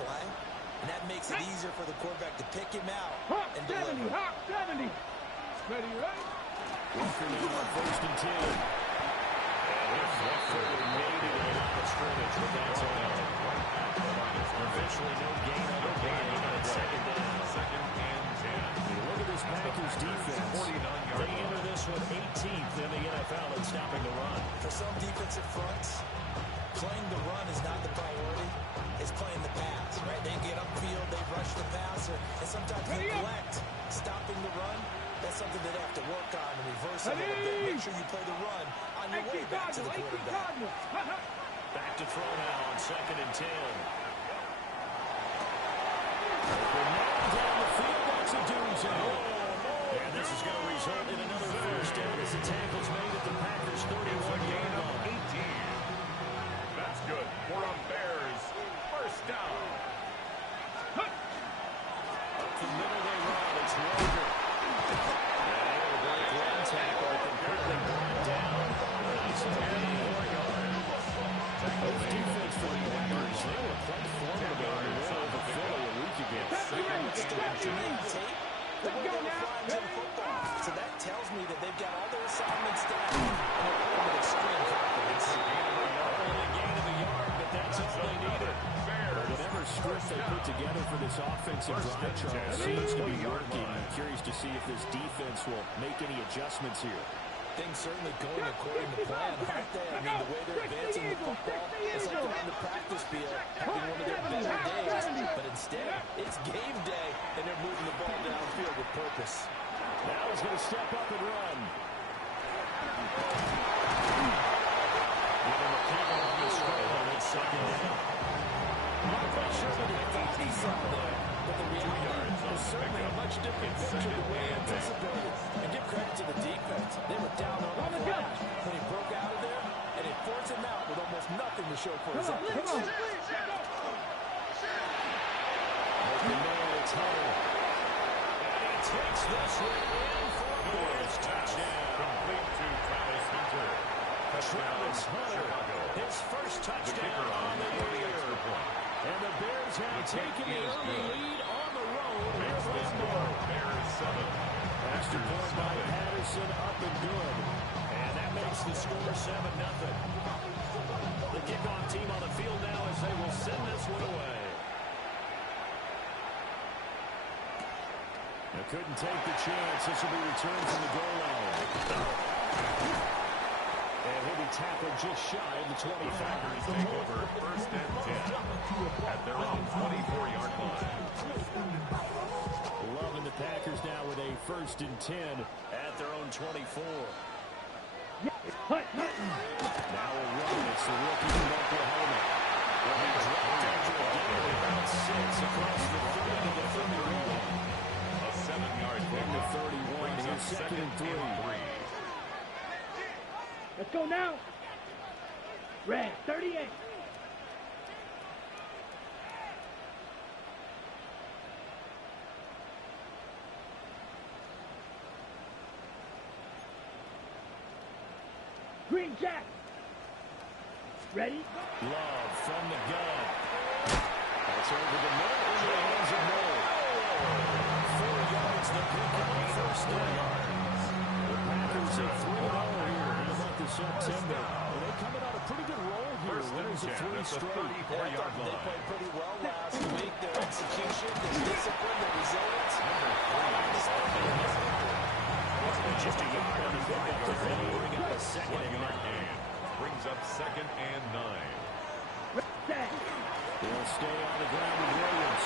play, and that makes it easier for the quarterback to pick him out and deliver. 70. Ready, right? Walker now on 1st and 10. And it's left forward made it a line of scrimmage, but that's all. Eventually no gain on the play on 2nd down. 2nd and 10. Look at this Packers defense. They enter this one 18th in the NFL in stopping the run. For some defensive fronts, playing the run is not the priority. It's playing the pass, right? They get upfield, they rush the passer, and sometimes neglect stopping the run. That's something they have to work on and reverse a little bit. Make sure you play the run on your way back to the quarterback. Back to throw now on 2nd and 10. Down the field, that's a doozy. And this is going to result in another first down as the tackle's made at the Packers' 31-yard line. 18. That's good. For a Bears first down. Up the middle they run. It's Walker. And a great run tackle, completely brought down. Nice and heavy. Both defense for the Packers, they were quite formidable in the win over Philly a week ago. So that tells me that they've got all their assignments down and a little bit of extreme confidence. Only a gain of a yard, but that's all they needed. Whatever script they put together for this offensive drive, Charles, seems to be working. I'm curious to see if this defense will make any adjustments here. Things certainly going according to plan, aren't they? I mean, the way they're advancing the football, it's like they're on the practice field having one of their better days. But instead, it's game day, and they're moving the ball downfield with purpose. Now he's going to step up and run. Give him a kick on the scramble on that 2nd down. Not quite sure what he thought he saw there, but the reality is certainly a much different picture than we anticipated. And give credit to the defense. They were down on the flash when he broke out of there, and it forced him out with almost nothing to show for his efforts. Open man, it's Hunter. And he takes this one in for a Bears touchdown. Complete to Travis Hunter. Travis Hunter, his first touchdown on the year. And the Bears have taken the early lead on the road here at Lambeau. Bears 7. Extra point by Patterson, up and good. And that makes the score 7-0. The kickoff team on the field now as they will send this one away. They couldn't take the chance. This will be returned from the goal line. And he'll be tackled just shy of the 25. Packers take over 1st and 10 at their own 24-yard line. Loving the Packers now with a 1st and 10 at their own 24. Now a run. It's the rookie from Oklahoma. Well, he dropped after a gain of about 6 across the 30 to the 31. A 7-yard From the 31. Here's 2nd and 3. Let's go now. Red, 38. Green Jack. Ready? Love from the gun. That's over the middle into the hands of Moore. 4 yards, the pick on 1st down. The Packers are 3-0 here in the month of September. And they coming on a pretty good roll here. Winners of 3 straight. They played pretty well last week. Their execution, their discipline, their resilience. Just a yard on the football to bring up a 2nd and 9. Brings up 2nd and 9. They'll stay on the ground with Williams.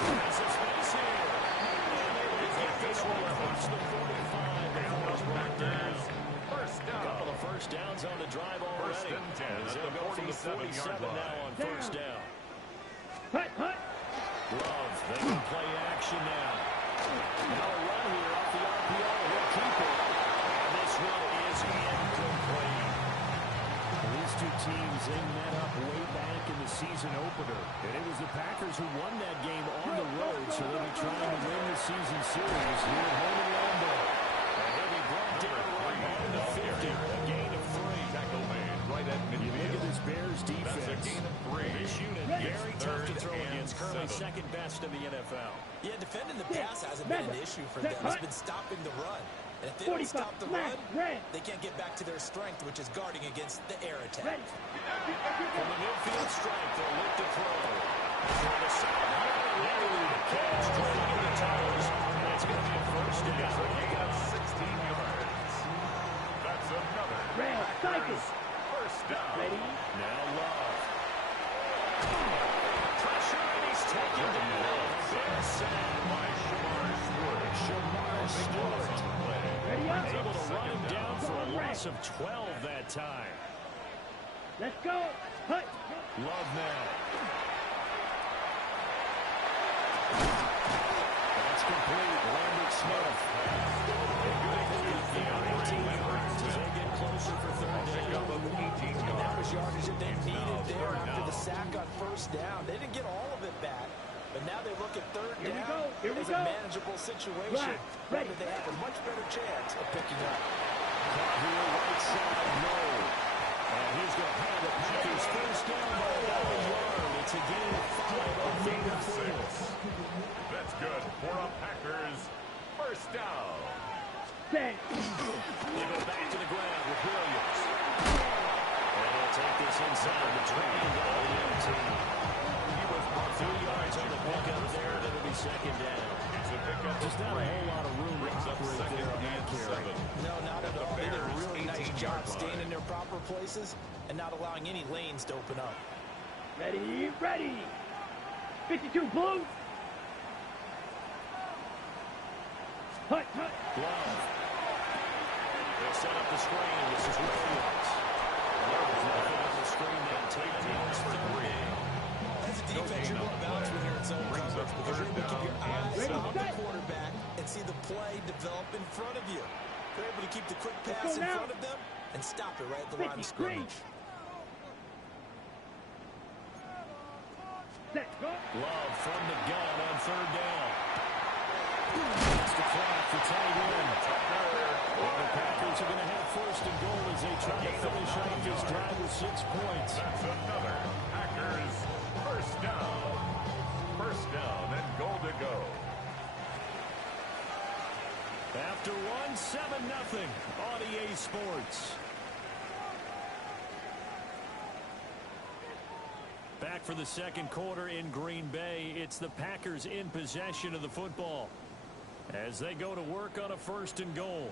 Has a space here. Get this one across the 45. Now it's brought down. First down. A couple of first downs on the drive already. 1st and 10 As they'll go from the 47 now on 1st down. Love, they can play action now. Now a run here off the RGL. He'll keep it. And this one is incomplete. These two teams, they met up way back in the season opener. And it was the Packers who won that game on the road, so they'll be trying to win the season series here at home in Lambeau. And he'll be brought down right on the 50. A gain of 3. Tackle made right at midfield. You look at this Bears defense. That's a gain of 3. This unit Very tough to third throw and against. Currently 7. second best in the NFL. Yeah, defending the pass hasn't been an issue for them. It's been stopping the run. And if they don't stop the run, they can't get back to their strength, which is guarding against the air attack. From the midfield strike, they'll look to throw. For the sideline, the catch, trailing the toes. That's going to be a first down. He got 16 yards. That's another Packers first down. Ready? Now Love. Pressure, and he's taken down. Fair sack by Shamar Stewart. Shamar Stewart. Ready up. Able to run him down for a loss of 12 that time. Let's go. Hut. Love now. That's complete. Lambert Smith. The 18 yards as they get closer for third down. And that was yardage that they needed there after the sack on first down. They didn't get all of it back, but now they look at third down as a manageable situation. One that they have a much better chance of picking up. Here, right side, low. And he's going to have the Packers first down by about a yard. It's a gain of 5 on third and 4. That's good for a Packers first down. Set. They go back to the ground with Williams. And they'll take this inside the 20 and go to the MT. He was 3 yards on the pickup there, and it'll be second down. It's a pickup. Just not a whole lot of room to operate there on that carry. No, not at all. They did a really nice job staying in their proper places and not allowing any lanes to open up. Ready, ready. 52 blue. Hut, hut. Love. They'll set up the screen. This is Williams. Love nothing on the screen. They'll take it for 3. As a defense, you're going to bounce when you're in zone coverage because you're able to keep your eyes on the quarterback and see the play develop in front of you. They're able to keep the quick pass in front of them and stop it right at the line of scrimmage. Set, go. Love from the gun on third down. That's the flag for tight end. Well, the Packers are going to have first and goal as they try to finish off this drive with 6 points. That's another Packers first down. First down and goal to go. After one, 7-0 on EA Sports. Back for the second quarter in Green Bay. It's the Packers in possession of the football as they go to work on a first and goal.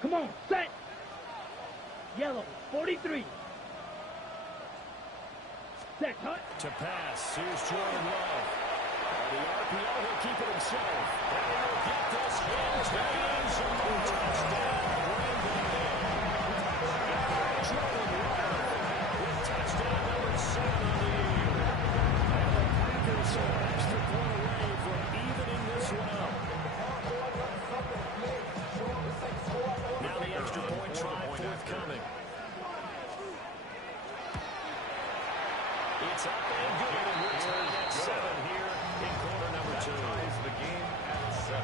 Come on, set. Yellow, 43. Set, hut. To pass, here's Jordan Love. The RPO, he'll keep it himself. And he'll get this hands down. Touchdown, Green Bay. Jordan Love with touchdown number 7 on the year. And the Packers are an extra point away from evening this one up. Now the extra point try forthcoming. It's up and good, and we're tied at 7 here in quarter number 2. That ties the game at 7.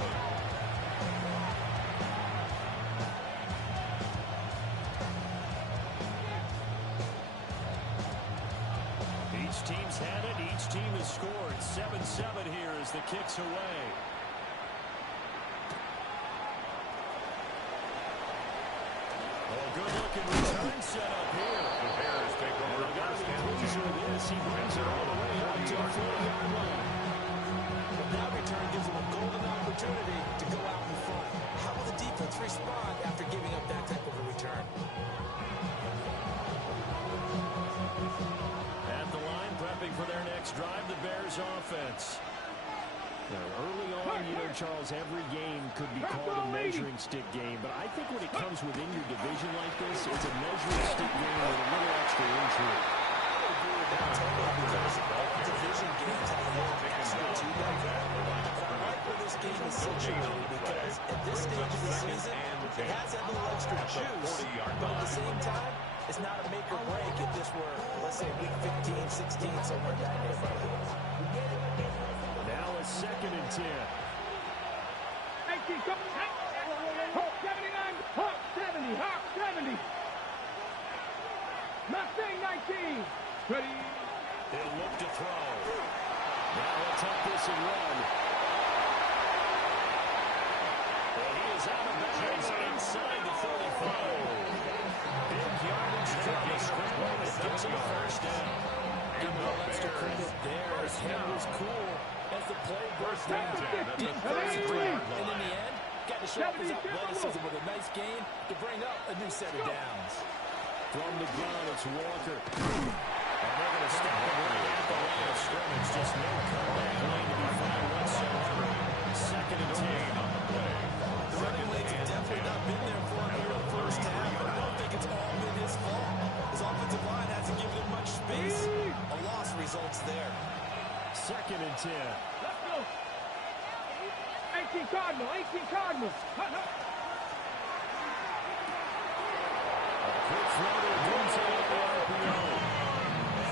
Each team's had it. Each team has scored. 7-7 here as the kick's away. Oh, good-looking return set up here. The Bears take over first and 10. He brings it all the way up to the 40-yard line. That return gives them a golden opportunity to go out in front. How will the defense respond after giving up that type of a return? At the line, prepping for their next drive, the Bears offense. Now, early on, you know, Charles, every game could be called a measuring stick game, but I think when it comes within your division like this, it's a measuring stick game with a little extra intrigue. Division games have a little extra to them. I like where this game is situated because at this stage of the season, it has that little extra juice, but at the same time, it's not a make or break if this were, let's say, week 15, 16, somewhere in that neighborhood. Now a 2nd and 10. 19 throw. Now he'll take this and run. And he is out of bounds inside the 35. Big yardage there on the scramble. It gets him a first down. Give him a extra credit there. His head was cool as the play burst down. That's a And 30-yard in line. the end, got to show off his athleticism with a nice gain to bring up a new set of downs. From the ground, it's Walker. And they're going to stop him right at the line of scrimmage. Just no comeback lane to be found whatsoever. Second and 10 on the play. The running lanes have definitely not been there for him here in the first half, but I don't think it's all been his fault. His offensive line hasn't given him much space. A loss results there. Second and 10. Let's go. 18 Cardinal, 18 Cardinal. Hut, hut. Quick throw to Dunzo at the RPO.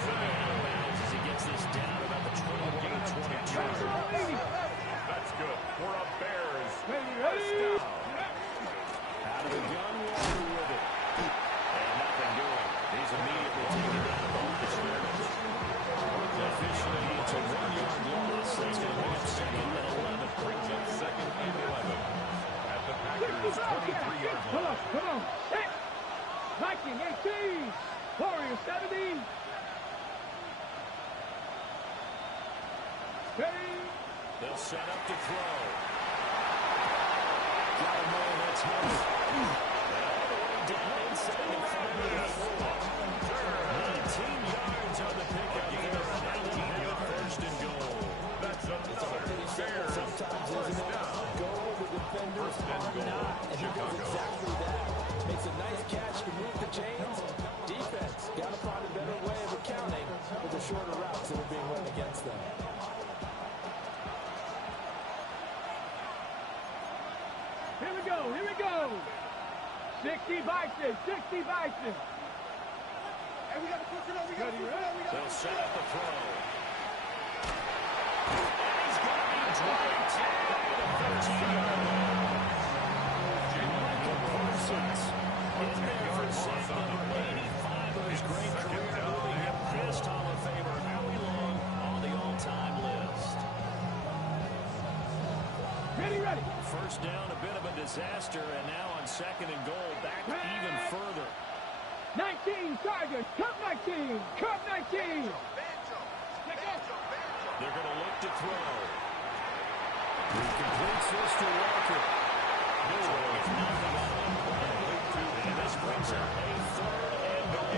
As he gets this down about the 21 or 22. That's good for a Bears. Ready. Out of the gun, Walker with it. And nothing doing. He's immediately taken down the line of scrimmage. Officially, it's a 1-yard loss. That's going to bring up second and 11. Brings up second and 11 at the Packers' 23-yard Come line. on, come on. Hit. Viking 18. Warrior 70. Ready. They'll set up to throw. Got a man that's hit. And all the way down inside the 19 yards on the pickup there. Now we have it first and goal. That's another Bears Sometimes, first isn't it? down. Go where the defenders First and are goal, not, and he does Chicago. exactly that. Makes a nice catch to move the chains. Defense got to find a better way of accounting for the shorter routes that are being run against them. Here we go, here we go. 60 Bison, 60 Bison. Hey, we got to push it up, we got to push it up, we got They'll set up the throw. And he's going to be dropped at the 13-yard line. Michael Parsons in there for sack number 85 of his great career. Moving him past Hall of Famer Howie Long on the all-time list. Ready. First down, a bit of a disaster, and now on second and goal, back even further. 19 Chargers, Cup 19, Cup 19. They're going to look to throw. He completes this to Walker. Newell with nothing on the play. And this brings up a third and goal.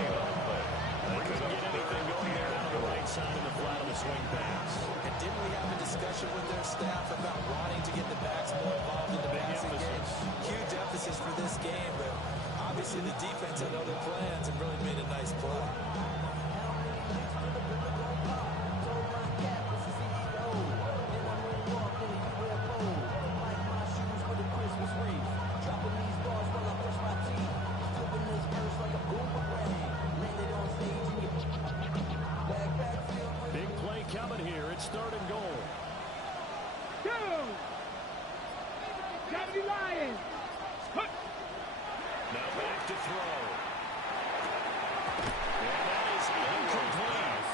They couldn't get anything going there out of the right side of the flat of the swing pass. And didn't we have a discussion with their staff about wanting to get the backs more involved in the passing game? Huge emphasis for this game, but obviously the defense had other plans and really made a nice play. Big play coming here. It's third and goal. Go. 70 Lions. Hut. Now back to throw. And that is incomplete.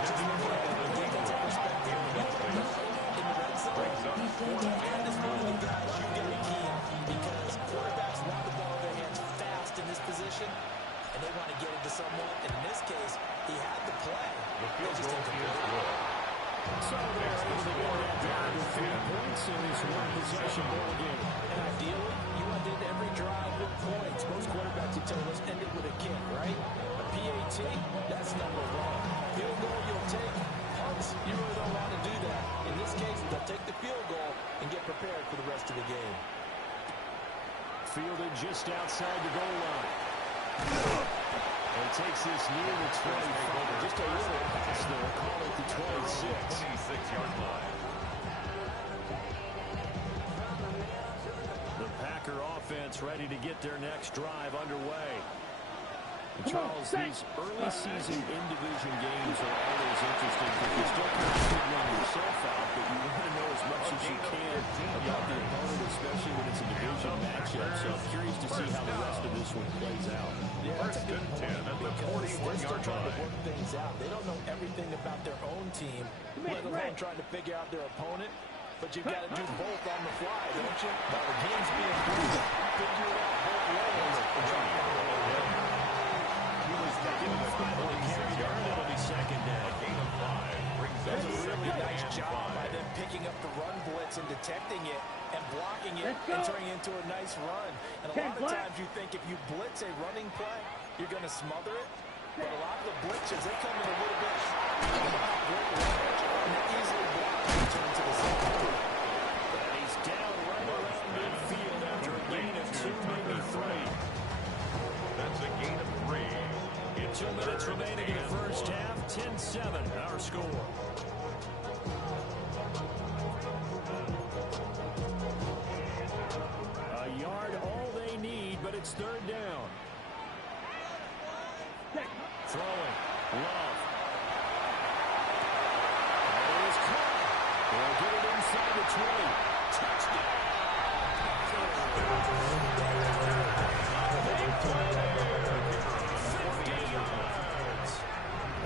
Just looking at it from a defensive perspective, in the red zone, and is one of the guys you got to key on because quarterbacks want the ball in their hands fast in this position, and they want to get it to someone. And in this case, he had the play. They just didn't complete it. So they're able to get that down to 3 points in this one-possession ball game. And ideally, you want to end every drive with points. Most quarterbacks, you tell us, end it with a kick, right? A PAT, that's number one. Field goal, you'll take. Punts, you really don't want to do that. In this case, they'll take the field goal and get prepared for the rest of the game. Fielded just outside the goal line. And takes this near the 25. Just a little pass there. Call it the 26. 26-yard line. The Packer offense ready to get their next drive underway. And Charles, these early season in-division games are always interesting because you still kind of figuring yourself out, but you want to know as much as you can about the opponent, especially when it's a division matchup. So I'm curious to see how the rest of this one plays out. Yeah, First and 10 at the 41-yard trying to work things out. They don't know everything about their own team, let alone trying to figure out their opponent. But you've got to do both on the fly, don't you? While the game's being played, figure it out both ways and try to find a way to win. He was taking the 5 on the carry yard. It'll be second down. Gain of 5 brings That's up a really nice job 5. by them picking up the run blitz and detecting it and blocking it and turning it into a nice run. And a lot of times you think if you blitz a running play, you're going to smother it. But a lot of the blitzes, they come in a little bit high, and they're easily blocked and turn to the side. And he's down right around midfield after a gain of 2, maybe 3. That's a gain of 3. It's 2 minutes remaining in the first half. 10-7, our score. A yard all they need, but it's third down. Throwing. Love. And it is caught. They'll get it inside the 20. Touchdown! 50 yards.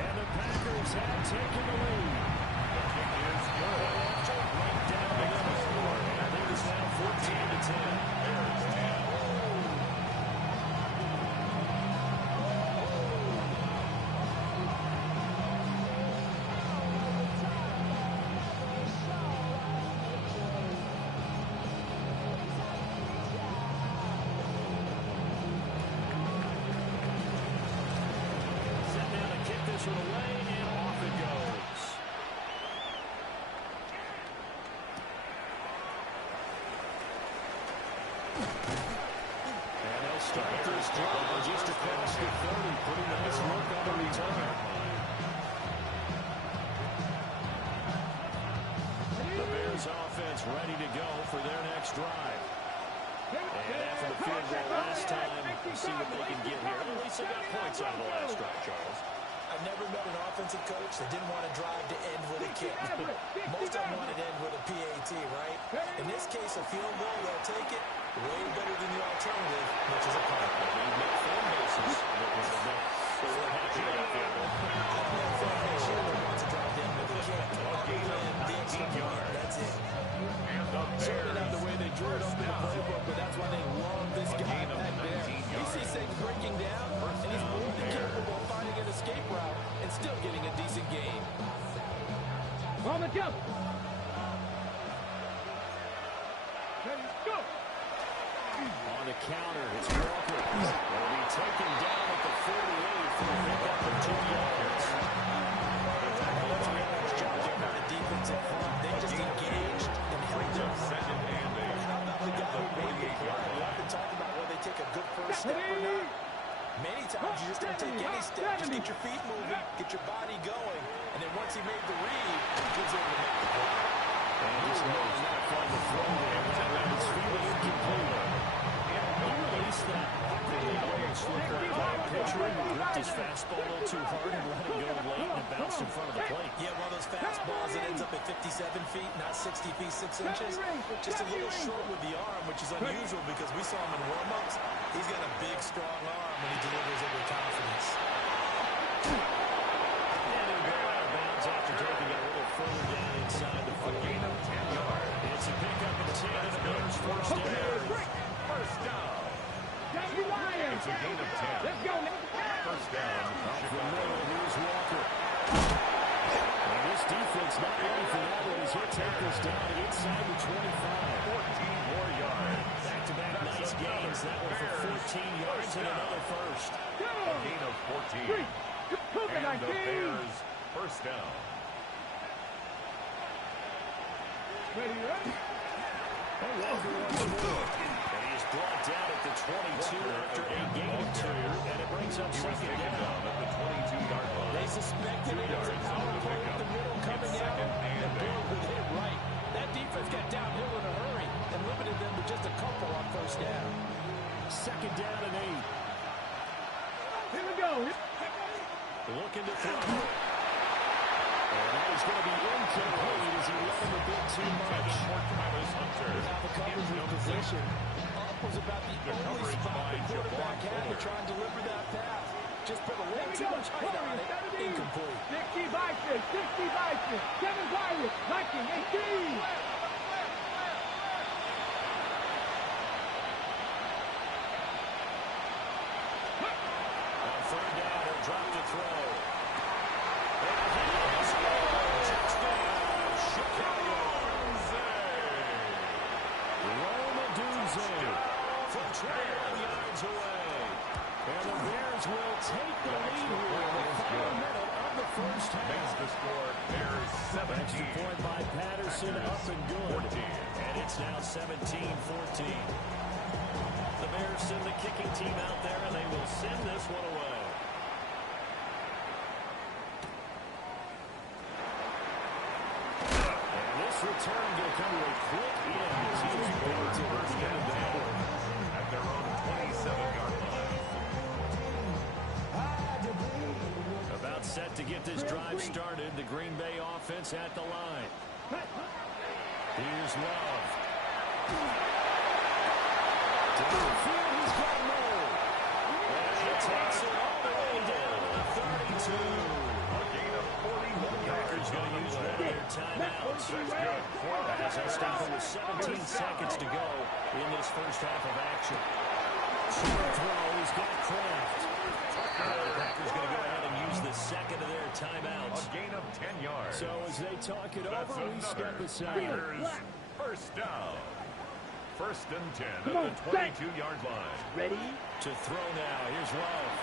And the Packers have taken the lead. The kick is good. Right down the middle. I think it's now 14-10. Bears 10. Away, and off it goes. And they'll start this drive just across the 30. Pretty nice look on the return. The Bears offense ready to go for their next drive. And after the field goal last time, we'll see what they can get here. At least they got points out of the last drive, Charles. I've never met an offensive coach that didn't want to drive to end with a kick. Most of them wanted to end with a PAT, right? In this case, a field goal, they'll take it. Way better than the alternative, which is a punt. Fan bases they weren't happy with that field goal. Fan base here that wants to drive to end with a kick. The extra point, that's it. And the Certainly not the way they drew it up in the Bears playbook, but that's why they love this guy back there. He sees things breaking down, and he's more than capable of finding an escape route and still getting a decent gain. On the jump. Go. On the counter, it's Walker. Will be taken down at the 48 for a pickup of 2 yards. That's a really nice job there by the defense in front. They just engaged and held brings them. up second and 8. How about the guy who made the play? We often talk about whether they take a good first step or not. Many times you just don't take any step. Just get your feet moving, get your body going, and then once he made the read, he gives in to make the play. And just knows not fun to throw there. And it's feeling incomplete. He released that really almost looked like a pitcher who gripped his fastball a little too hard and let it go late and it bounced in front of the plate. Yeah, one of those fastballs that ends up at 57 feet, not 60 feet, 6 inches. Just a little short with the arm, which is unusual because we saw him in warm-ups. He's got a big, strong arm when he delivers it with confidence. And he'll go out of bounds after taking it a little further down inside the 40. Gain of 10 yards. It's a pickup of 10 and the Bears first down. First down. It's a gain of 10. Let's go, man. First down. From the middle, here's Walker. And this defense not ready for that one as he'll take this down inside the 25. 14 more yards. Back-to-back nice gains. That one for 14 yards and another first. A gain of 14. And the Bears first down. Ready, ready? And Walker wants more. And he is brought down at the 22 after a gain of 2. And it brings up He was second taken down. down at the 22-yard line. They suspected it was a power play with the middle coming out, and Bill would hit it right. That defense got downhill in a hurry and limited them to just a couple on first down. Second down and 8. Here we go. Looking to throw. And that is going to be incomplete as he let him a bit too much. Now the coverage in position. Up was about the only coverage spot by the quarterback Javon had to Fuller. try and deliver that pass. Just put a little too much height on it. Incomplete. 60 Bison, 60 Bison, 7 Pirates, Viking, 18. On third down, he'll drop to throw. From 21 yards away. And the Bears will take the lead here in the final minute of the first half. Makes the score Bears 17. Extra point by Patterson, up and good. 14. And it's now 17-14. The Bears send the kicking team out there, and they will send this one away. And this return will come to a quick end as he is going to first down At their own 27-yard line. About set to get this drive started. The Green Bay offense at the line. Here's Love. Downfield, he's got more. And he takes it all the way down to 32. A gain of 41 Packers going to use one of their timeouts. As they stop it with 17 seconds to go in this first half of action. Short throw, he's got Kraft. The Packers going to go ahead and use the second of their timeouts. A gain of 10 yards. So as they talk it That's over, we step aside. Bears first down. First and 10 at the 22-yard line. Ready? To throw now. Here's Love.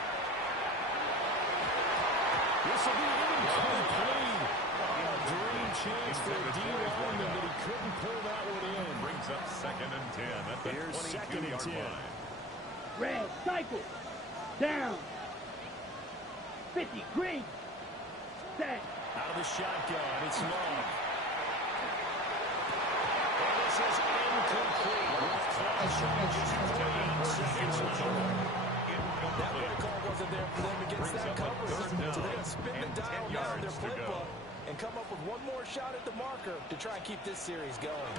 This will be incomplete. A dream chance for D. Lineman, but he couldn't pull that one in. Brings up second and 10 at the Here's second and 10. 22-yard line. Red, cycle. Down. 50, green. Set. Out of the shotgun, it's Love. And this is incomplete. Just 3 seconds left. That play call wasn't there for them against that coverage. So they're going to spin the dial down their playbook and come up with one more shot at the marker to try and keep this series going.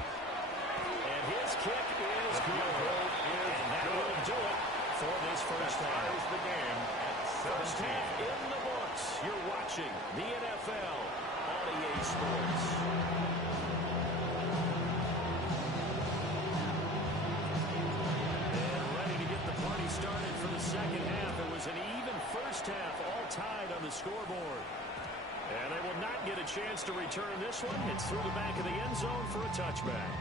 And his kick is good. And that will do it for this first half. Ties the game at First 17. half in the books. You're watching the NFL on EA Sports. And ready to get the party started for the second half. It was an even first half, all tied on the scoreboard. And they will not get a chance to return this one. It's through the back of the end zone for a touchback.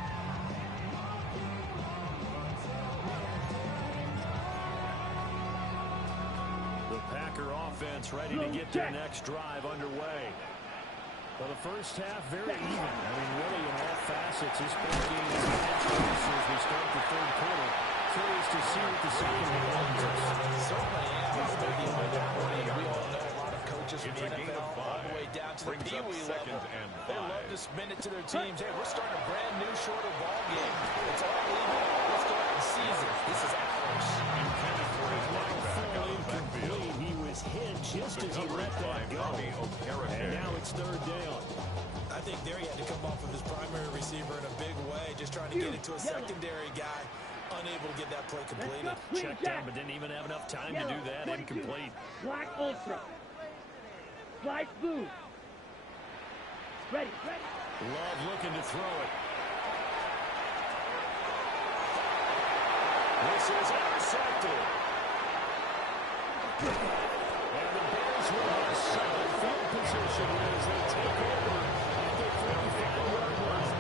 The Packer offense ready to get their next drive underway. Well, the first half, very even. I mean, really, in all facets, this ball game is as we start the third quarter. Curious to see what the second half holds. Certainly, we all know a lot of coaches from the NFL all the way down to the Pee Wee level. They love to spin it to their teams. Hey, we're starting a brand new, shorter ball game. It's all legal. Let's go out and seize it. This is ours. Intended for his running back out of the backfield. He was hit just as he let that go. And now it's third down. I think there he had to come off of his primary receiver in a big way, just trying to get it to a secondary guy. Unable to get that play completed. Checked down, but didn't even have enough time to do that. Incomplete. Black Ultra. Black Blue. Ready, ready. Love looking to throw it. This is intercepted. And the Bears will have solid field position as they take over at the 35-yard line.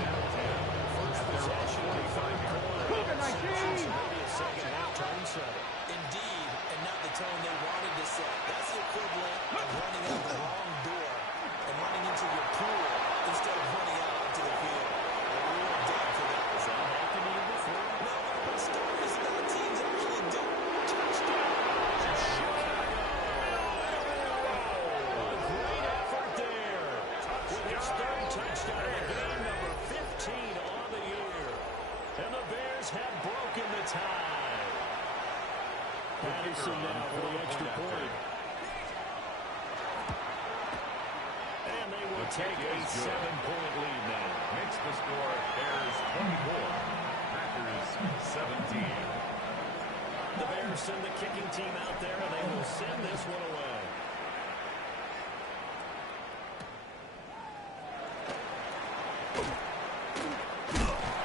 First possession, 25-yard line. Maybe a second half tone setter. Indeed, and not the tone they wanted to set. That's the equivalent of running out the wrong door and running into your pool instead of running out onto the field. A real dig for that. Has that happened to you before? No, but stories about teams actually do. Touchdown! A great effort there. With his third touchdown of the game, number 15 on the year. And the Bears have broken the tie. Patterson now for the extra point. And they will take a 7-point lead now. Makes the score Bears 24. Packers 17. The Bears send the kicking team out there, and they will send this one away.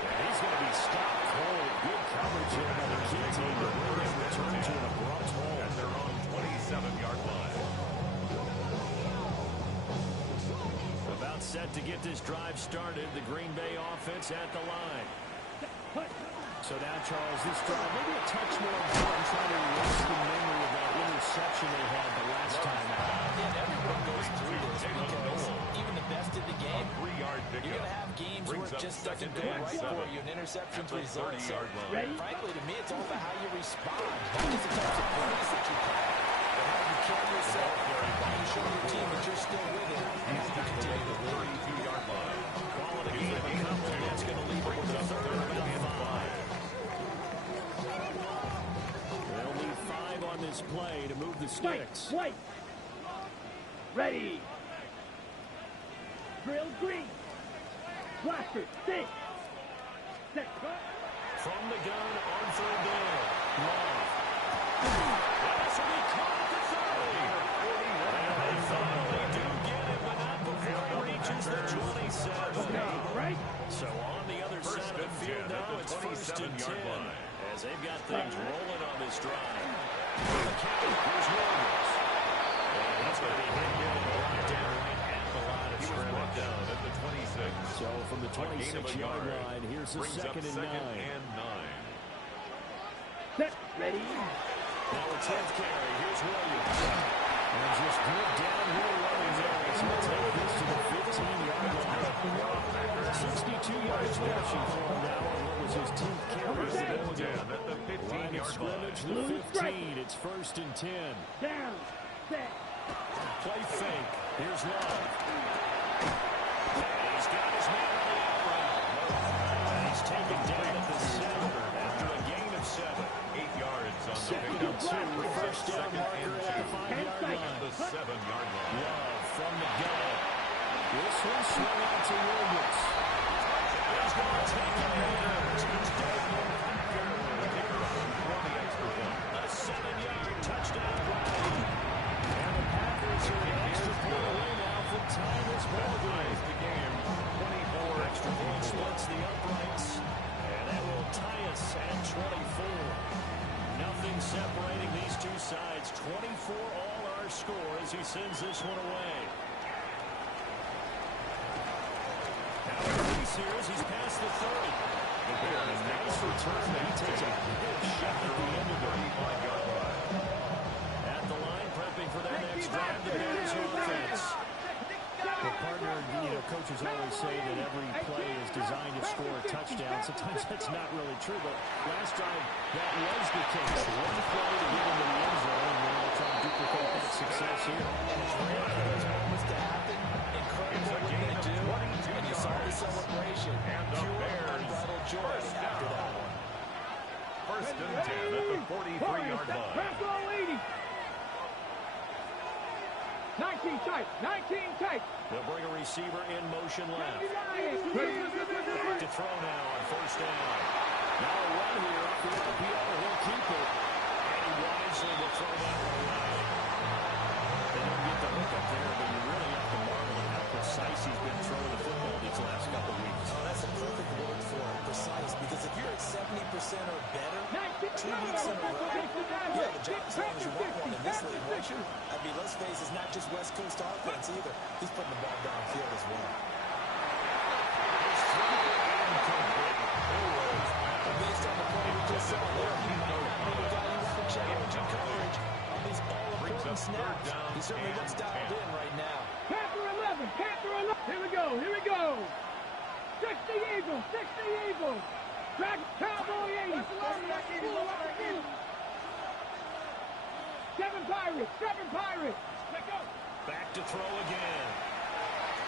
And he's going to be stopped cold. Good coverage here by the key team to bring his return to an abrupt halt At their own 27-yard line. About set to get this drive started. The Green Bay offense at the line. So now, Charles, this drive maybe a touch more important, trying to erase the memory of that interception they had the last time out. Yeah, everyone goes through this because even the best in the game, you're going to have games where it just doesn't go right for you, and interceptions result. So, frankly, to me, it's all about how you respond. Not just the types of plays that you have, but how you carry yourself, how you show your team that you're still with it as you continue to win. 32-yard line. Calling a game a couple, and that's going to leave it with a third and 5. They'll need 5 on this play to move the sticks. White. Ready. Drill green. Blaster. 6. Set. From the gun on third down. Love. This will be caught at the 30. And they finally do get it, but not before he reaches the 27. Right. So on the other side of the field now, it's first and 10. As they've got things rolling on this drive. For the count, here's Williams. And he's going to be hit here and brought down right at the line of scrimmage. Down at the 26. So from the 26-yard line, here's the second and 9. Set. Ready. Now a 10th carry. Here's Williams. And just good downhill running there as he'll take this to the 15-yard line. 62 yards rushing for him now on what was his 10th carry. Down at the 15-yard Scrimmage, the 15. It's first and 10. Down. Set. Play fake. Here's Love. And he's got his man on the outright. And he's taken down at the 7 after a gain of 7. 8 yards on the Second and 2. First down marker at the 5-yard line. the 7-yard line. Love from the gun. This one swung out to Williams. He's going to take it there. A 7-yard touchdown run. And the Packers are an extra point away now from tying this ball game. 24 extra point splits the uprights. And that will tie us at 24. Nothing separating these two sides. 24 all our score as he sends this one away. Now Reese here as he's past the 30. And a nice return, but he takes a big shot at the end of the 35-yard line. At the line, prepping for their next drive, the Bears offense. Well, partner, coaches always say that every play is designed to score a touchdown. Sometimes that's not really true, but last drive, that was the case. One play to get into the end zone, and they'll try to duplicate that success here. And it's rare for those moments to happen. Incredible what they do, and you saw the celebration. Pure, unbridled joy after that one. First and 10 at the 43-yard line. Pass all 80. 19 tight. 19 tight. They'll bring a receiver in motion left. Back to throw now on first down. Now a run here off the RGL. He'll keep it. And he wisely will throw that one away. They don't get the hook up there, but you really have to marvel at how precise he's been throwing the football these last couple of weeks. Oh, that's a perfect word for it, precise, because if you're at 70% or better 2 weeks in a row, yeah, the job as long as you want one in this league, won't you? I mean, let's face it, it's not just West Coast offense either. He's putting the ball downfield as well. Based on the play we just saw there, he might not be the guy you want to challenge in coverage on these all-important snaps. He certainly looks dialed in right now. Panther 11. Panther 11. Here we go. Here we go. 60 Eagles. 60 Eagles. Drag Cowboy 80. 7 Pirates. 7 Pirates. Let's go. Back to throw again.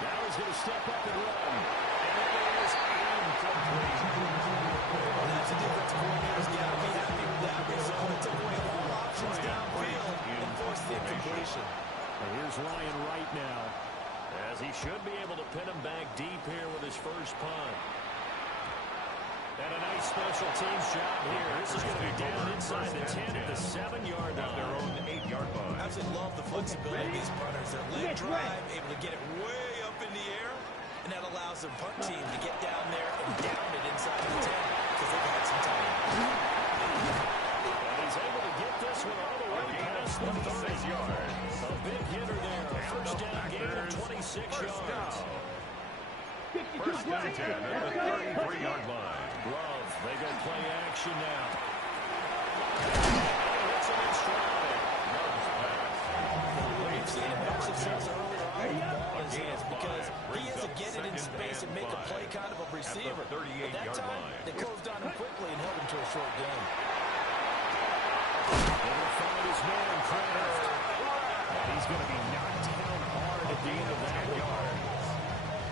Now he's going to step up and run. And it is incomplete. Well, that's a difference. Coordinator's got to be happy with that result. It took away all options downfield and forced the incompletion. And here's Ryan Wright now, as he should be able to pin him back deep here with his first punt. And a nice special teams job here. This is going to be down inside the 10 at the 7-yard line. At their own 8-yard line. I absolutely love the flexibility of these punters. Their leg drive, able to get it way up in the air, and that allows their punt team to get down there and down it inside the 10 because they've had some time. And he's able to get this one all the way past the 30 yards. A big hitter there. A first down gain of 26 yards. First down 10 at the 33-yard line. Love, they go play action now. Hits him in stride. We've seen him have success earlier on with the ball in his hands because he has to get it in space and make a play kind of a receiver. At that time, they closed on him quickly and held him to a short game. Able to find his man, Kraft. And he's going to be knocked down hard at the end of that yard.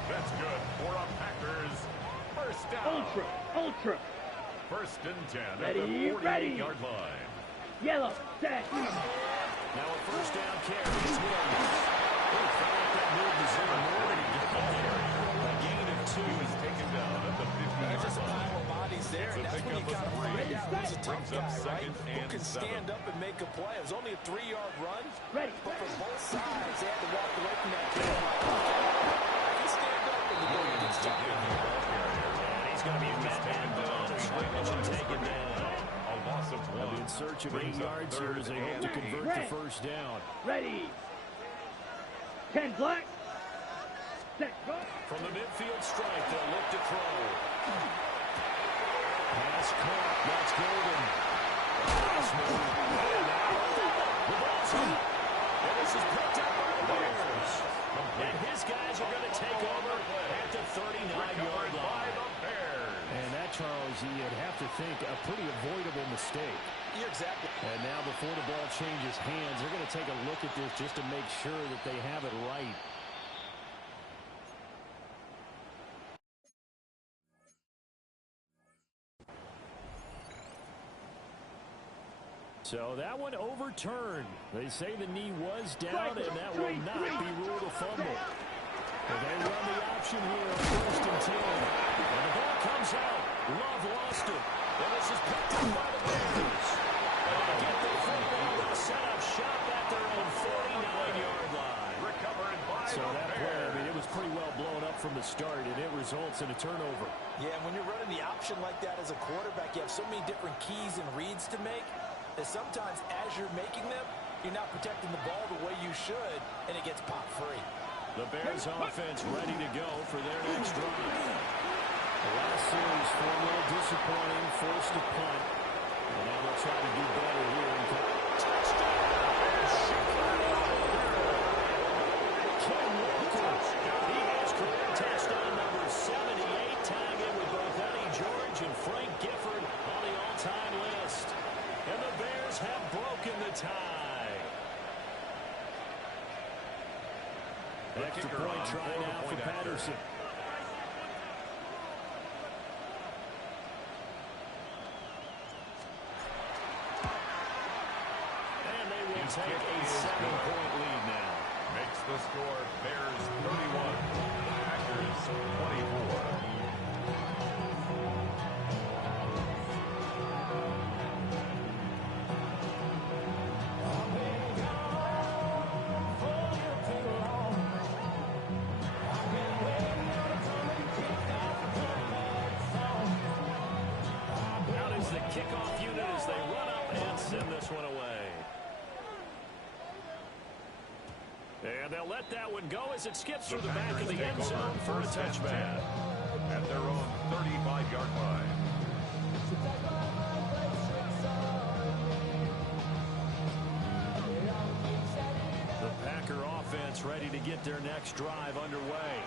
That's good for a Packers first down. Ultra. First and 10 at the 48-yard line. Yellow, set. Now a first down carry. It's Williams. He found that move to zero more to get that area. A gain of 2. He was taken down at the 50-yard There's just a line. pile of bodies there, and that's when you kind of find out who's a tough Brings up guy, right? second Who and can 7. stand up and make a play. It was only a 3-yard run, Ready. but for both sides, they had to walk away from that play. If you stand up and the game gets tough. And he's going to be met and on a scrimmage and taken down. A loss of 1. In search of 8 Brings up yards here as they hope to convert the first down. Ready. 10 black. Set. Go. From the midfield strike, they'll look to throw. Pass caught. That's Golden. Nice move. The ball's hit. And this is picked up by the Bears. And his guys are going to take over at the 39-yard line. And that, Charles, you'd have to think a pretty avoidable mistake. You're exactly. And now before the ball changes hands, they're going to take a look at this just to make sure that they have it right. So that one overturned. They say the knee was down, and that will not be ruled a fumble. And they run the option here on first and 10. And the ball comes out. Love lost it. And this is picked up by the Bears. And they get the football. They'll set up shop at their own 49-yard line. Recovered by So the that play, Bears. I mean, it was pretty well blown up from the start, and it results in a turnover. Yeah, and when you're running the option like that as a quarterback, you have so many different keys and reads to make that sometimes as you're making them, you're not protecting the ball the way you should, and it gets popped free. The Bears offense ready to go for their next drive. The last series for a little disappointing, forced to punt. And now they'll try to do better here. Touchdown! Ken Walker. He has career touchdown number 78, tying in with both Eddie George and Frank Gifford on the all-time list. And the Bears have broken the tie. Extra point try now for Patterson. And they will take a 7-point lead now. Makes the score Bears 31, Packers 24. Kickoff unit as they run up and send this one away. And they'll let that one go as it skips through the back of the end zone for a touchback. At their own 35-yard line. The Packer offense ready to get their next drive underway.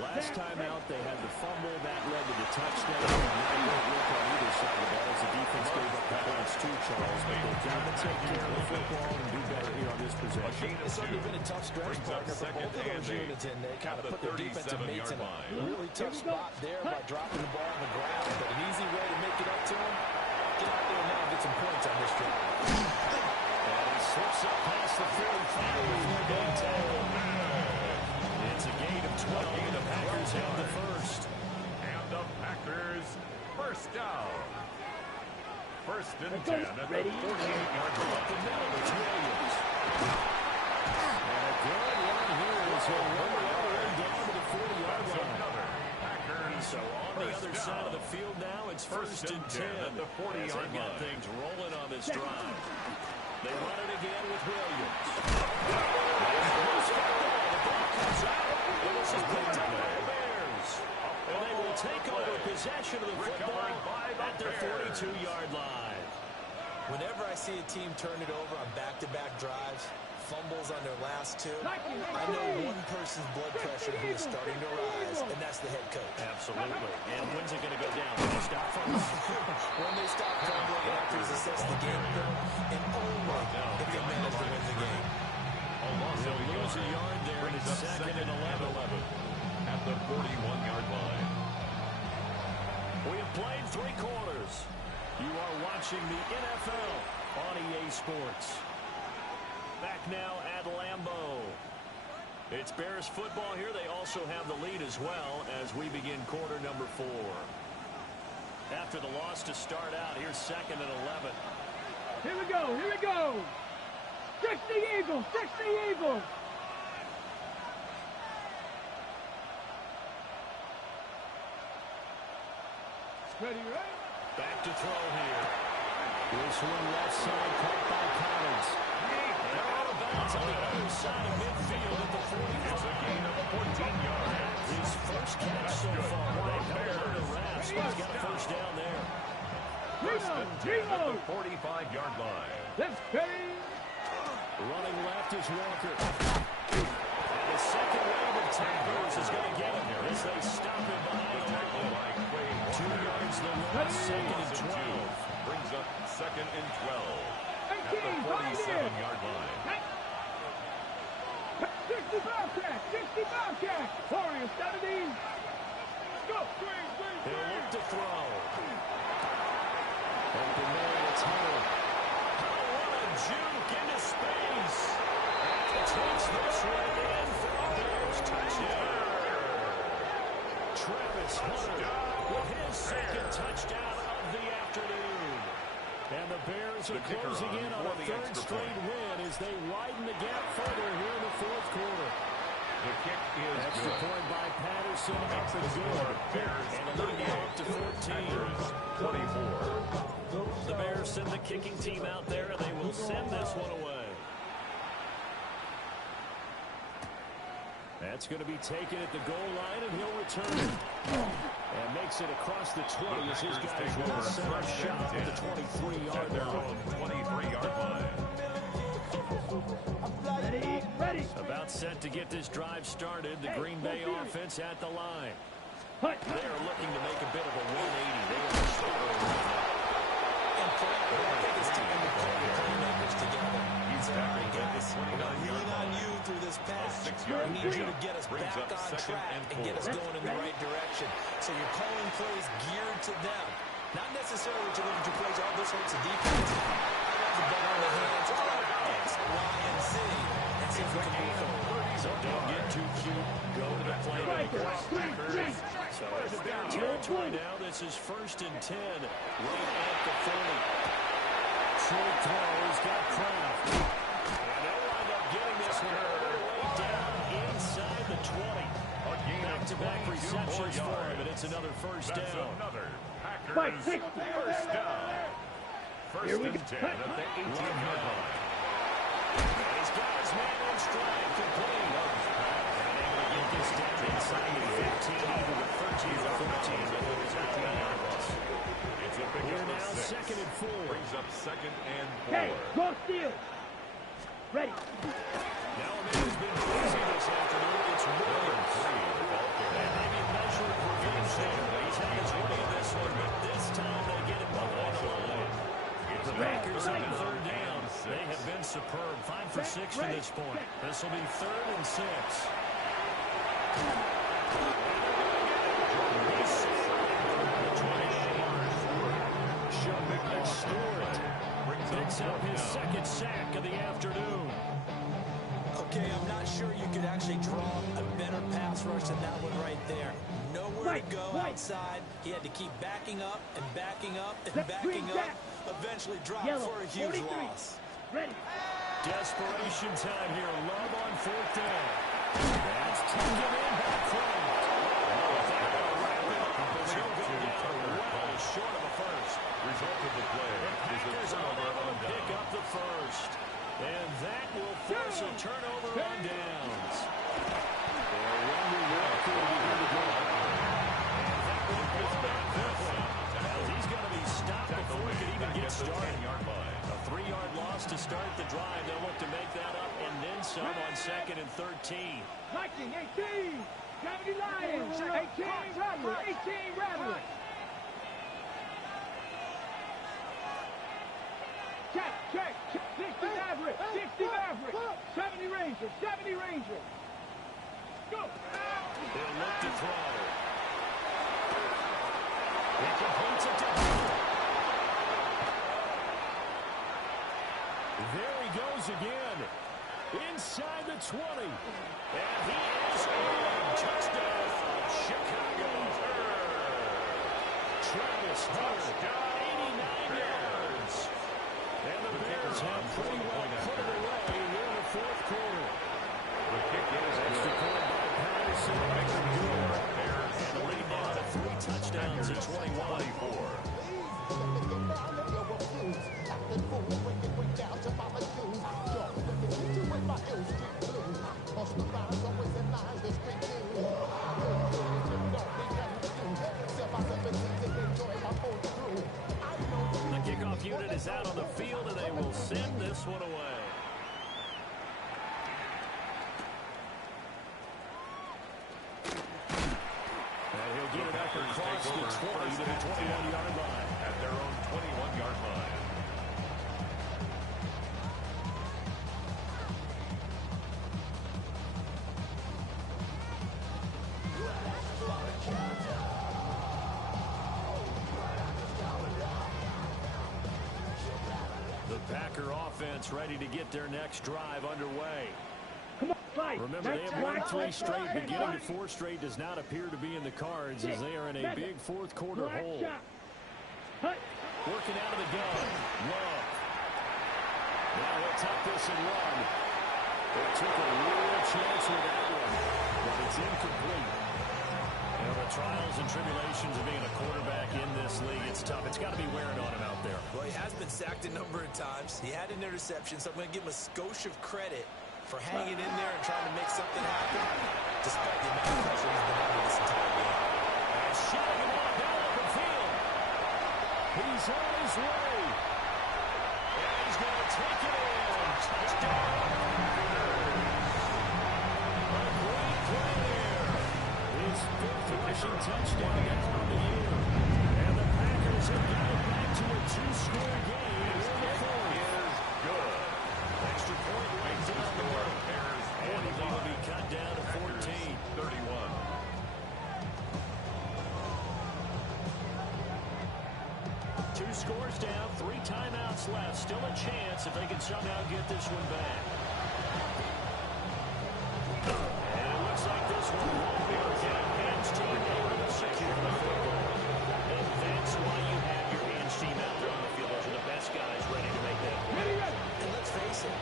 Last time out, they had the fumble. That led to the touchdown. Now great work on either side of the ball as the defense gave up the points too, Charles. But they've got to take care of the football and do better here on this possession. It's certainly been a tough stretch, Parker, for both of those units, and they kind of put their defensive mates in a really tough spot there by dropping the ball on the ground. But an easy way to make it up to them, get out there now and get some points on this drive. And he slips up past the 45 with no big tackle. It's a gain of 12, and the Packers have the first. And the Packers First and 10 at the 48-yard line. Up the middle, it's Williams. And a good run here as he'll run the other end down to the 40-yard line. Another Packers. So on the other side of the field now, it's first and 10 at the 40-yard line. They got things rolling on this drive. They run it again with Williams. The ball comes out. And this is picked up by the Bears. And they will take over possession of the football at their 42-yard line. Whenever I see a team turn it over on back-to-back drives, fumbles on their last two, I know one person's blood pressure who is starting to rise, and that's the head coach. Absolutely. And when's it going to go down? When they stop fumbling? When they stop fumbling after he's assessed the game film, and only if they manage to win the game. They'll lose a yard there, and it's second and 11. At the 41-yard line. We have played 3 quarters. You are watching the NFL on EA Sports. Back now at Lambeau. It's Bears football here. They also have the lead as well as we begin quarter number 4. After the loss to start out, here's second and 11. Here we go, here we go. 60 Eagles, 60 Eagles. Ready, right? Back to throw here. This one left side caught by Collins. They're out of bounds on the other side of midfield at the 45. It's a gain of 14 yards. His first catch so far. They held him under wraps, but he's got a first down there. First and 10 at the 45-yard line. Let's play. Running left is Walker. And the second wave of tacklers is going to get him here as they stop him behind the tackle. 2 yards the loss, second and 12. Brings up second and 12 at the 47-yard line. 60 Bobcat, 60 Bobcat. Warriors 70. Go. He'll look to throw. Open there, it's Hunter. What a juke into space. And takes this one in for a Bears touchdown. Travis Hunter with his second touchdown of the afternoon. And the Bears are closing in on a third straight win as they widen the gap further here in the fourth quarter. The kick is Extra good. point by Patterson up and good. Bears And the lead up to 14. 24. The Bears send the kicking team out there, and they will send this one away. That's going to be taken at the goal line, and he'll return it. And makes it across the 20 as his guys will set a shot at the 23-yard line. 23-yard line. Ready. About set to get this drive started. The Green Bay offense at the line. They are looking to make a bit of a 180. They are scoring right now. And I think it's time to put the playmakers together. He's All back right, guys, we're going to lean on you through this pass. We need you to get us Brings back up on second track and and get us 4. going in the right direction. So you're calling plays geared to them. Not necessarily what you're looking to plays. Oh, this hurts the defense. The ball in the hands of X, Y, and Z. And see if we can move forward. So don't get too cute. Go to the playmakers. So it's their territory now. This is first and 10 right at the 40. Short throw. He's got Kraft. And they'll wind up getting this one all the way down inside the 20. Back-to-back receptions for him, and it's another first That's down. another Packers first down. First and 10 at the 18-yard line. And he's got his man on stride, complete. And able to get this down inside the 15, even the 13 or 14 before his 13-yard loss. It's a big We're up now of 6. second and 4. Brings up second and 4. Hey, go steal. Ready. Now a man who's been busy this afternoon. It's Williams. And they get measured for games there. He's had his way in this one, but this time they get him behind the line. The Packers on third down. They have been superb. 5 for 6 to this point. This will be third and 6. Picks up his second sack of the afternoon. Okay, I'm not sure you could actually draw a better pass rush than that one right there. Nowhere to go outside. He had to keep backing up and backing up and backing up. Eventually dropped for a huge loss. Ready. Desperation time here. Love on 4th down. That's taken in by Kraft. Well short of a first. Result of the play is a turnover on pick up the first. And that will force a turnover on downs. He's going to be stopped before he can even get started. A 3-yard loss to start the drive. They'll look to make that up and then some on 2nd and 13. Viking, 18. Gravity Lions, 18 Rattlers, 18 Rattlers. Check. 60 Maverick, 60 Maverick. 70 Rangers, 70 Rangers. Go. They'll look to throw. He completes it to there he goes again. Inside the 20. And he is in. Touchdown, Chicago. Travis Hunter, 89 yards. And the Bears have pretty well put it away here in the 4th quarter. The kick is extra point by Patterson. And the lead now to 3 touchdowns at 21-24. The kickoff unit is out on the field, and they will send this one away. And he'll get it up across the 20 to the 21-yard line. At their own 21-yard line. The Packer offense ready to get their next drive underway. Come on, fight. Remember, they have won 3 straight, but getting to 4 straight does not appear to be in the cards as they are in a big 4th quarter hole. Working out of the gun. Love. Now he'll tuck this and run. They took a real chance with that one, but it's incomplete. You know, the trials and tribulations of being a quarterback in this league, it's tough. It's got to be wearing on him out there. Well, he has been sacked a number of times. He had an interception, so I'm going to give him a skosh of credit for hanging in there and trying to make something happen, despite the amount of pressure he's been under this entire game. And shooting him on down the field. He's on his way. And he's going to take it in. Touchdown. A great play there. His 5th rushing touchdown on the year. And the Packers have got it back to a 2-score game. His kick is good. Extra point right down the road. And he will be cut down to 14. 31. Two scores down, 3 timeouts left. Still a chance if they can somehow get this one back. And it looks like this one won't be again. Hands team able to secure the football. And that's why you have your hands team out there on the field. Those are the best guys ready to make that play. And let's face it,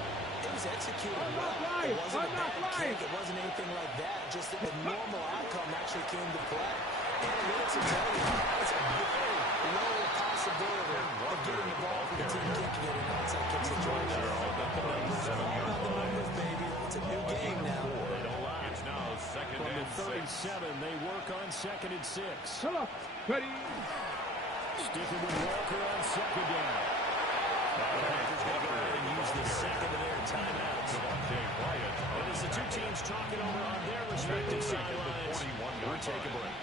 it was executed well. It wasn't a bad kick. It wasn't anything like that. Just that the normal outcome actually came to play. Analytics will tell you it's a very low possibility of getting the ball from the team kicking it in an outside kick situation. All about the numbers, baby. It's a new game now. They don't lie. It's now 2nd From and the 6. 37, they work on 2nd and 6. Come on. Ready. Sticking with Walker on 2nd down. The Packers going to go ahead and use the 2nd of their timeouts. And as the 2 teams talking over on their respective sidelines, we'll take a break.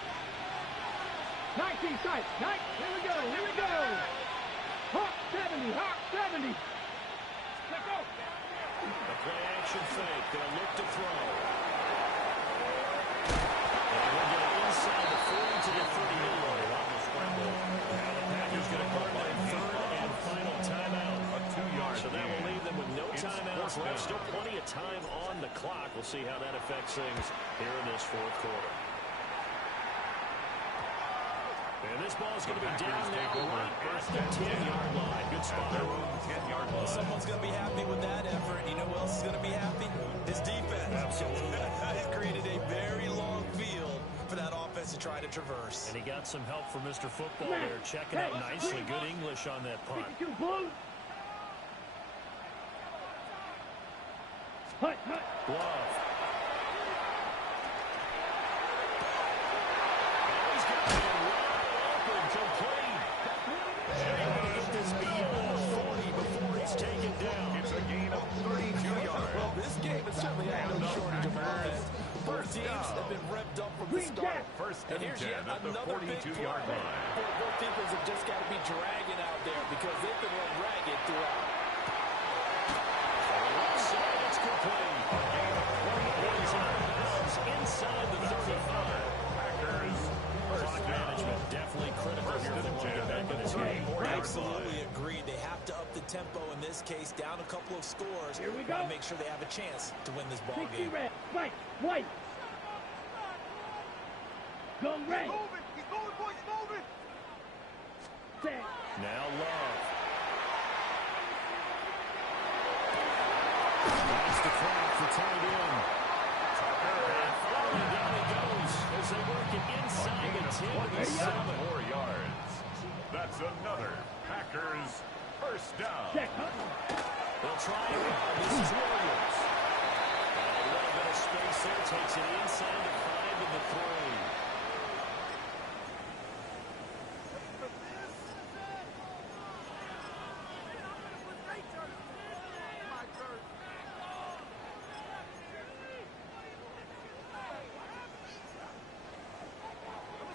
19 sight. Here we go. Hawk 70. Let's go. The play action fake. They'll look to throw. And we'll get inside the 40 to the 30-yard line. Now the Packers going to call their 3rd and final timeout. A 2-yard So that will leave them with no It's timeouts 4th left. down. Still plenty of time on the clock. We'll see how that affects things here in this 4th quarter. And this ball is going to be down now right at the 10-yard line. Good spot. Their own 10-yard line. Someone's going to be happy with that effort. You know who else is going to be happy? His defense. Absolutely. He's created a very long field for that offense to try to traverse. And he got some help from Mr. Football there, checking out nicely. Good English on that punt. Glove. He's got him wide open, complete. Able to get this beyond 40 before he's taken down. It's a gain of 32 yards. Well, this game has certainly had no shortage of offense. Both teams have been revved up from the start. First And and here's 10 yet at the another big 42-yard play. line. Both defenses have just got to be dragging out there because they've been run ragged throughout. So it's complete. He's out of bounds inside the 35. Packers Clock management definitely critical here for them to get back in this game. Absolutely agreed. They have to up the tempo in this case, down a couple of scores. Here we go. To make sure they have a chance to win this ball 60 game. red. Right. White. Go red. He's moving, boys, he's moving. Set. Now Love. That's the crowd for tight end. And finally down he goes as they work it inside the 10 to the 7. 4 yards. That's another Packers first down. Check. They'll try it out. This is Williams. And a little bit of space there. Takes it inside the 5 of the 3.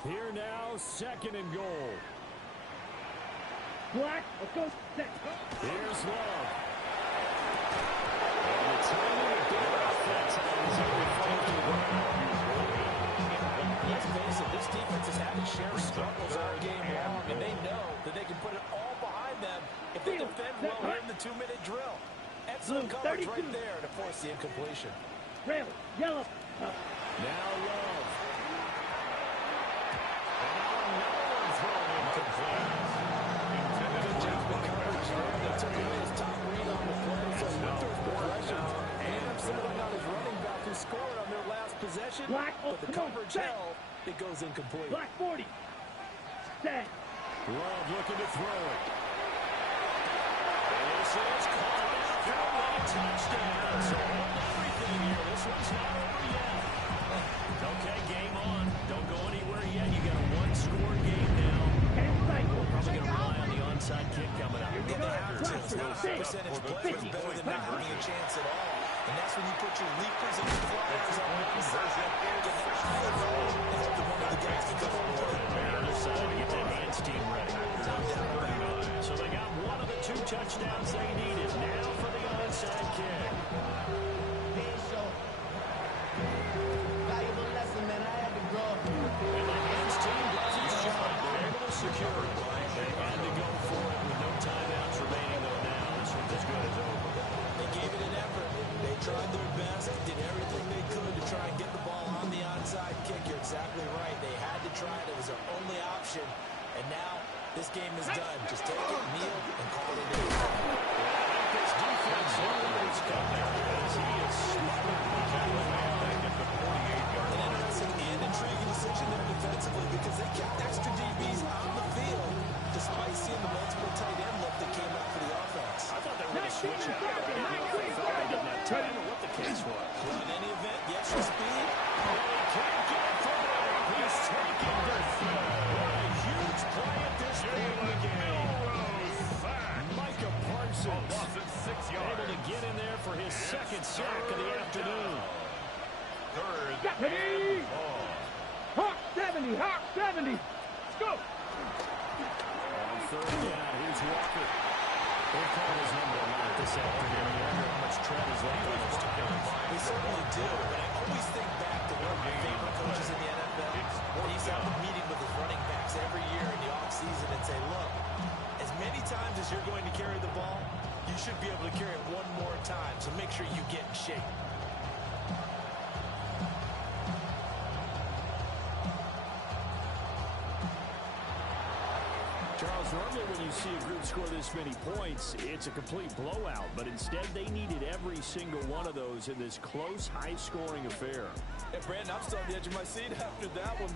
Here now, second and goal. Black. Let's go. Set. Here's Love. And the timing of their offense is everything to the ground. Let's face it, this defense has had its share of struggles all game long, and they know that they can put it all behind them if they defend well here in the 2-minute drill. Excellent coverage right there to force the incompletion. Red. Yellow. Now Love. And now another one thrown incomplete. They took away his top read on the play, so he went through his progressions. And I'm settling on his running back who scored on their last possession, Black. but the coverage held, it goes incomplete. Black 40. Set. Love looking to throw it. This is caught out for a touchdown. So everything here. This one's not over yet. Okay, game on. Don't go anywhere yet. You got a one-score game now. And cycle. Probably going to rely on the onside kick coming up. Yeah, they have to. It's not a percentage play, but it's better than not having a chance at all. And that's when you put your leapers and your flyers on one side. Get that high leverage and help the one of the guys to come over. On the other side to get that hands team ready. So they got one of the 2 touchdowns they needed. Now for the onside kick. Valuable lesson, man. I had to grow up. And the hands team does its job. They're able to secure it. They had to go for it with no timeouts remaining, though, now. This one's as good as over. They gave it an effort. They tried their best, did everything they could to try and get the ball on the onside kick. You're exactly right. They had to try it. It was their only option. And now this game is done. Just take it, kneel, and call it a day. This defense always got there as he is smothered behind the man. An interesting and intriguing decision there defensively because they kept extra DBs on the field despite seeing the multiple tight end look that came out for the offense. I thought they were going to switch out. I didn't have time or what the case was. Well, in any event, the extra speed. And he can't get through. He's taking the field. What a huge play at this point in the game. Micah Parsons able to get in there for his second sack of the afternoon. Ready. Hawk 70. Hawk 70. Let's go. On third down, here's Walker. They've called his number a lot this afternoon. You wonder how much tread is left on those tires. We certainly do, but I always think back to one of my favorite coaches in the NFL where he's out meeting with his running backs every year in the offseason and say, look, as many times as you're going to carry the ball, you should be able to carry it one more time, so make sure you get in shape. Charles, normally when you see a group score this many points, it's a complete blowout. But instead, they needed every single one of those in this close, high-scoring affair. And Brandon, I'm still on the edge of my seat after that one.